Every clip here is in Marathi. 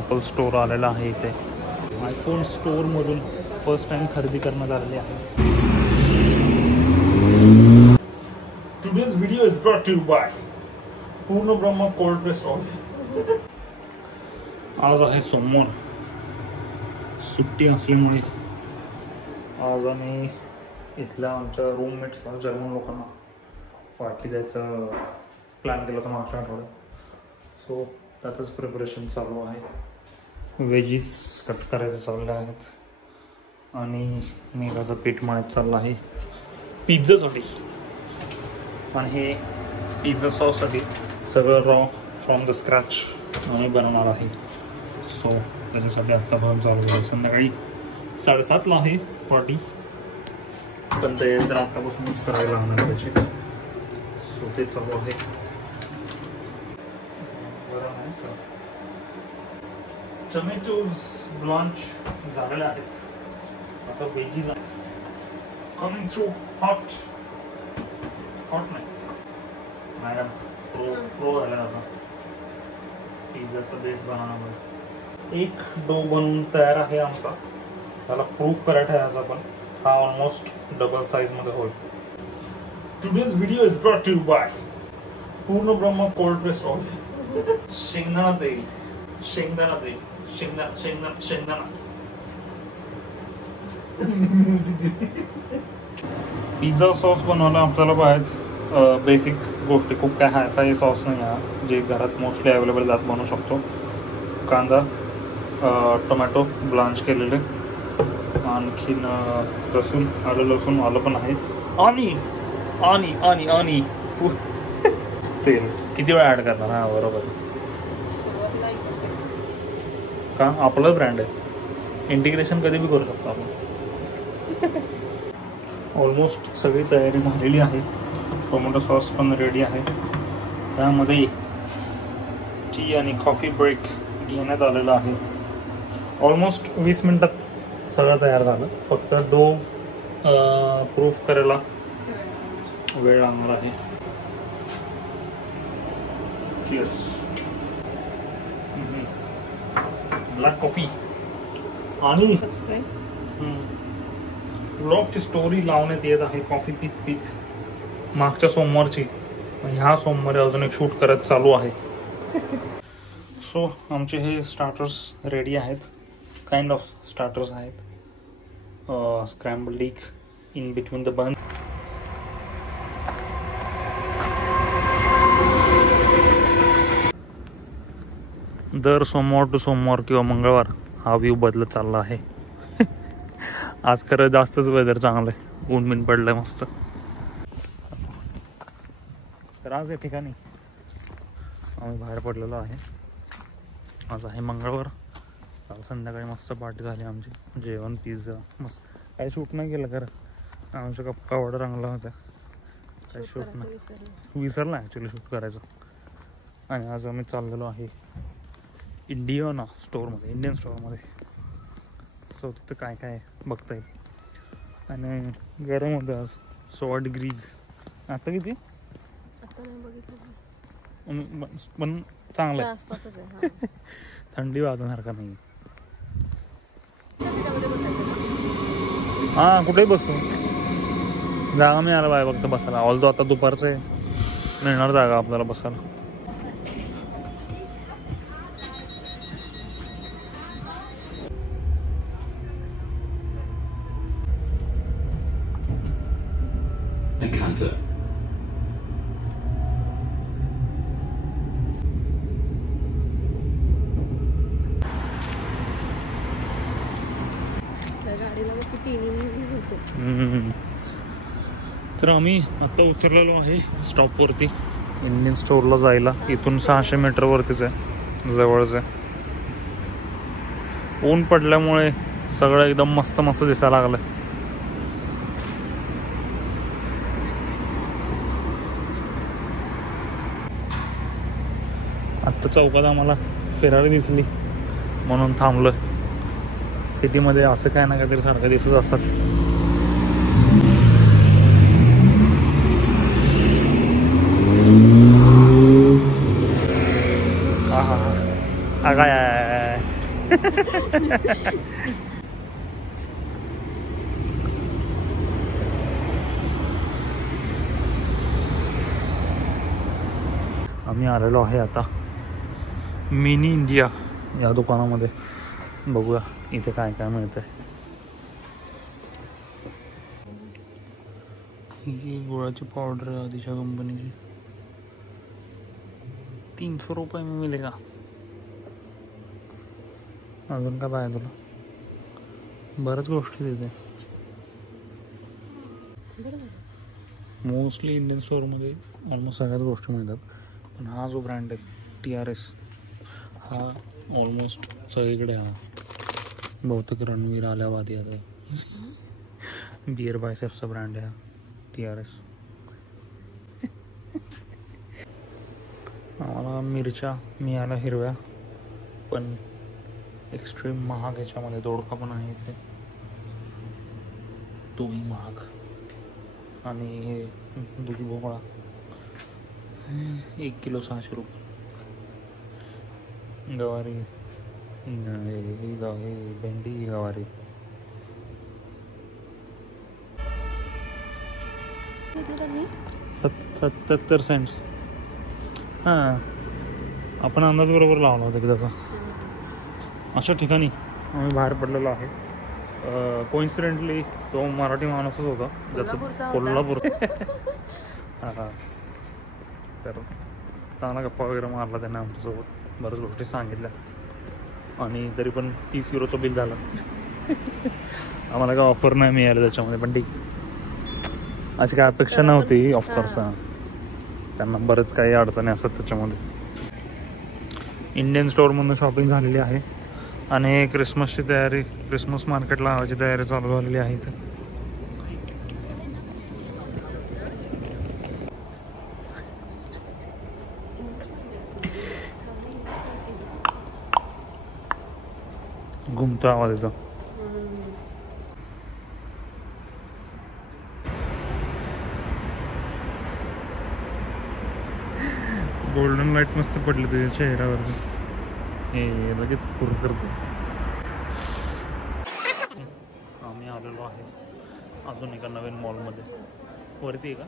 ॲपल स्टोअर आलेला आहे इथे. आयफोन स्टोअरमधून फर्स्ट टाइम खरेदी करण्यात आलेली आहे. Today's video is brought to you by पूर्ण ब्रह्म कोल्ड प्रेस्ड ऑइल. आज आहे सोमवार, सुट्टी असल्यामुळे आज आम्ही इथल्या आमच्या रूममेट्सला जर्मन लोकांना पार्टी द्यायचं प्लॅन केलं होतं मागच्या आठवड्यात. सो त्यातच प्रिपरेशन चालू आहे. व्हेजीस कट करायचे चालले आहेत आणि मेघाचं पीठ मळत चाललं आहे पिझ्झासाठी. आणि हे पिझ्झा सॉससाठी सगळं रॉ फ्रॉम द स्क्रॅच आम्ही बनवणार आहे. सो त्याच्यासाठी आत्ता भाग चालू आहे. संध्याकाळी 7:30ला आहे पार्टी, पण ते तर आत्तापासूनच करायला लागणार त्याची. सो ते चालू आहे. टोमॅटोज ब्लांच झालेले आहेत. आता व्हेजीज कमिंग थ्रू. हॉट नाही मॅडम, प्रो झाला आता पिझ्झाचा बेस बनवण्यामध्ये. एक डो बनवून तयार आहे आमचा. त्याला प्रूफ करायचा आहे आज आपण. हा ऑलमोस्ट डबल साईजमध्ये होईल. Today's video is brought to you by Purna Brahma cold pressed oil. शेंगदाणा तेल, शेंगदाणा तेल, शेंगदाणा. पिझ्झा सॉस बनवायला आपल्याला पाहिजे बेसिक गोष्टी. खूप काय हायफाय सॉस नाही आहे, जे घरात मोस्टली अवेलेबल जात बनवू शकतो. कांदा, टोमॅटो ब्लांच केलेले, आणखीन लसूण, आलं पण आहे. आणि तेल किती वेळा ॲड करणार? हा बरोबर. का आपलं ब्रँड आहे, इंटिग्रेशन कधी बी करू शकतो आपण. ऑलमोस्ट सगळी तयारी झालेली आहे. टोमॅटो सॉस पण रेडी आहे. त्यामध्ये टी आणि कॉफी ब्रेक घेण्यात आलेला आहे. ऑलमोस्ट 20 मिनिटात सगळं तयार झालं. फक्त डो प्रूफ करायला वेळ लागणार आहे. चीअर्स. Black coffee. आणि ब्लॉगची स्टोरी लावण्यात येत आहे कॉफी पीत मागच्या सोमवारची. ह्या सोमवारी अजून एक शूट करत चालू आहे. सो आमचे हे स्टार्टर्स रेडी आहेत. काइंड ऑफ स्टार्टर्स आहेत. Scrambled egg in between the bun. दर सोमवार टू सोमवार किंवा मंगळवार हा व्ह्यू बदलत चालला आहे. आज खरं जास्तच वेदर चांगलं आहे. ऊन बिन पडलंय मस्त. तर आज या ठिकाणी आम्ही बाहेर पडलेलो आहे. आज आहे मंगळवार. काल संध्याकाळी मस्त पार्टी झाली आमची. जेवण, पिझ्झा, मस्त. काही शूट नाही केलं खरं. आमच्या कप्पा एवढा रंगला होता, काही शूट नाही. विसरला ॲक्च्युली शूट करायचं. आणि आज आम्ही चाललेलो आहे इंडियन स्टोअरमध्ये. सो तिथं काय काय बघता येईल. आणि गरम होतं आज, 16 डिग्रीज. आता किती? पण चांगलं आहे. थंडी वाजण्यासारखा नाही. हां, कुठेही बसू. जागा मिळाला बाय फक्त बसायला. ऑल्दो आता दुपारचं आहे, मिळणार जागा आपल्याला बसायला. तर आम्ही आता उतरलेलो आहे स्टॉपवरती इंडियन स्टोअरला जायला. इथून 600 मीटरवरतीच आहे, जवळच आहे. ऊन पडल्यामुळे सगळं एकदम मस्त दिसायला लागलं. आत्ता चौकात आम्हाला फेरारी दिसली म्हणून थांबलं. सिटीमध्ये असं काय ना काहीतरी सारखं दिसत असतात. काय आम्ही आलेलो आहे आता मिनी इंडिया या दुकानामध्ये. बघूया इथे काय काय मिळतंय. ही गुळाची पावडर आहे आधीच्या कंपनीची. 300 रुपये में मिलेगा. अजून काय पाहिजे तुला? बऱ्याच गोष्टी तिथे. मोस्टली इंडियन स्टोअरमध्ये ऑलमोस्ट सगळ्याच गोष्टी मिळतात. पण हा जो ब्रँड आहे TRS हा ऑलमोस्ट सगळीकडे आहे. बहुतेक रणवीर आल्यावादी याचा बिअर बायसेप्सचा ब्रँड आहे हा TRS. आम्हाला मिरच्या मिळाल्या हिरव्या, पण एक्स्ट्रीम महाग. ह्याच्यामध्ये दोडका पण आहे इथे, तोही महाग. आणि हे दुधी भोपळा 1 किलो 600 रुपये. गवारी भेंडी गवारी 77 सेंट्स. हां, आपण अंदाज बरोबर लावला होता की त्याचा. अशा ठिकाणी आम्ही बाहेर पडलेलो आहे. कोइन्सिडेंटली तो मराठी माणूसच होता ज्याचं कोल्हापूर. हां, तर चांगला गप्पा वगैरे मारला त्याने आमच्यासोबत, बऱ्याच गोष्टी सांगितल्या. आणि तरी पण 30 युरोचं बिल झालं. आम्हाला काय ऑफर नाही मिळालं त्याच्यामध्ये, पण ठीक, अशी काय अपेक्षा नव्हती ऑफकोर्स. त्यांना बरेच काही अडचणी असतात त्याच्यामध्ये. इंडियन स्टोअरमधून शॉपिंग झालेली आहे आणि क्रिसमसची तयारी, क्रिसमस मार्केट लावायची तयारी चालू झालेली आहे इथे. घुमतो आवाज येतो. गोल्डन लाईट मस्त पडली तुझ्या चेहऱ्यावर. हे लगेच पूर्ण करतो. आम्ही आलेलो आहे अजून एका नवीन मॉलमध्ये. वरती आहे का?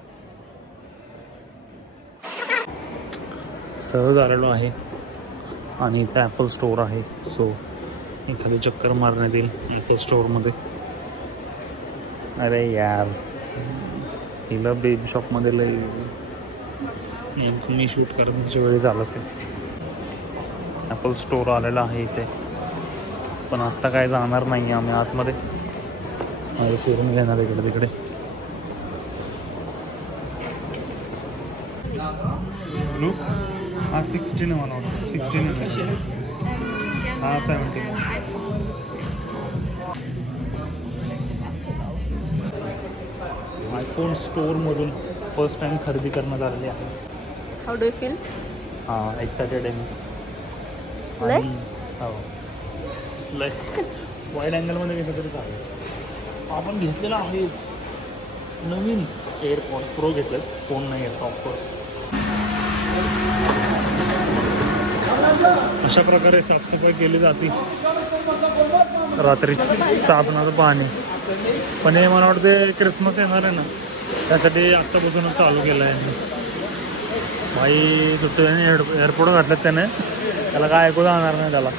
सहज आलेलो आहे आणि इथे ॲपल स्टोअर आहे. सो एखादी चक्कर मारण्यात येईल ॲपल स्टोअरमध्ये. अरे यार, हिला बेबी शॉपमध्ये लई मी शूट करण्याच्या वेळी झालं असेल. ॲपल स्टोअर आलेला आहे इथे, पण आत्ता काय जाणार नाही आम्ही आतमध्ये. माझे फिरून घेणार इकडे तिकडे. हा 16 मला वाटतं. 16 हा 17. आयफोन स्टोअरमधून फर्स्ट टाइम खरेदी करण्यात आलेली आहे. How do you feel? हां, एक्सायटेड आहे मी. लय हो, लय वाईड अँगलमध्ये घेतलं तरी चालेल. आपण घेतलेला आहे नवीन एअरपॉड प्रो घेतलेत. फोन नाही घेतला ऑफकोर्स. अशा प्रकारे साफसफाई केली जाते रात्री, साबणाचं पाणी. पण हे मला वाटतं क्रिसमस येणार आहे ना, त्यासाठी आत्तापासूनच चालू केलं आहे. भाई सुट्टी एअरपोर्ट घातलं त्याने, त्याला काय ऐकू जाणार नाही त्याला.